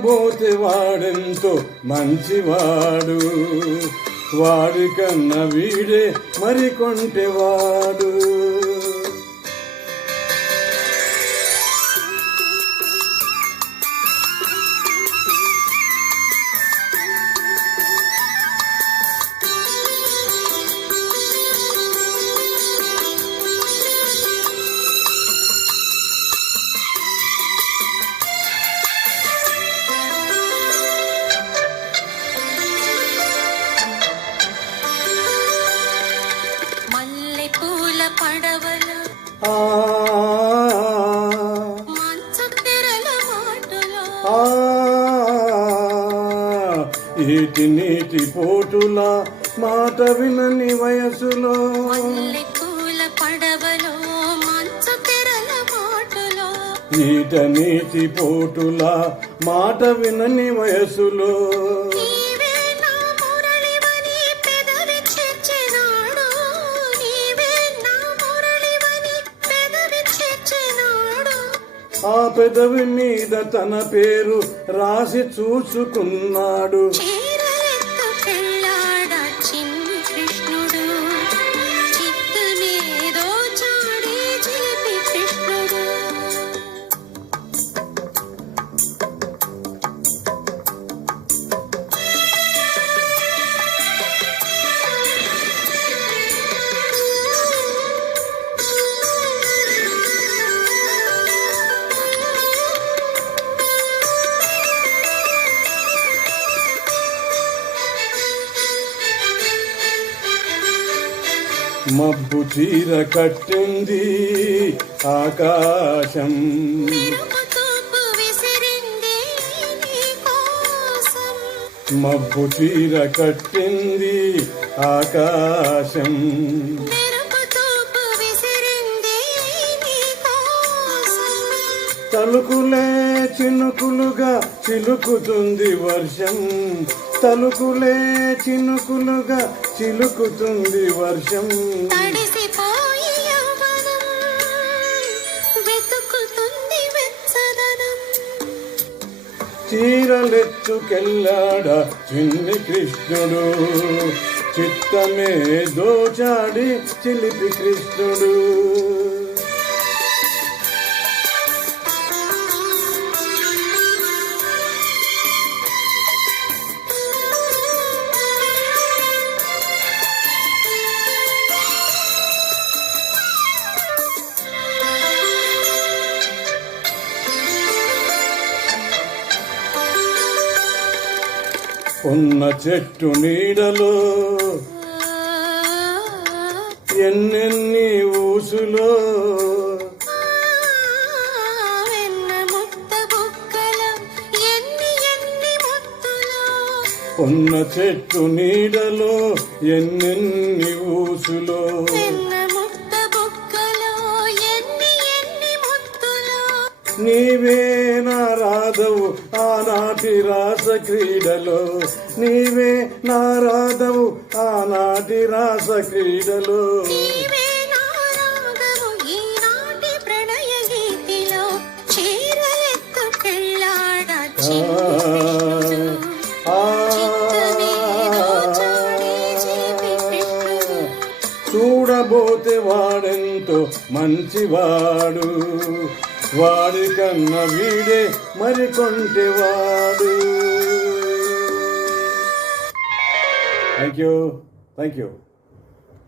చూడబోతే వాడెంతో మంచివాడు, వాడికన్నా వీడే మరికొంటెవాడు. పడవలు మంచు తెరల మాటలు ఈటి నీటి పోటుల మాట వినని వయసులో, పూల పడవలు మంచు తెరల మాటలు ఈట నీటి పోటుల మాట వినని వయసులో, ఆ పెదవి మీద తన పేరు రాసి చూసుకున్నాడు. మబ్బు చీర కట్టింది ఆకాశం, మబ్బు చీర కట్టింది ఆకాశం, తలుకులే చినుకులుగా చిలుకుతుంది వర్షం, తలుకులే చినుకులుగా చిలుకుతుంది వర్షం. చీరలెత్తుకెళ్ళాడా చిన్ని కృష్ణుడు, చిత్తమే దోచాడి చిలిపి కృష్ణుడు. ఉన్న చెట్టు నీడలో ఎన్నెన్ని ఊసులో, ఉన్న చెట్టు నీడలో ఎన్నెన్ని ఊసులో, నీవే నా రాధవు ఆనాటి రాస క్రీడలో, నీవే నా రాధవు ఆనాటి రాస క్రీడలో. చూడబోతే వాడెంతో మంచివాడు, వాడికన్నా వీడే మరికొంటెవాడు. Thank you.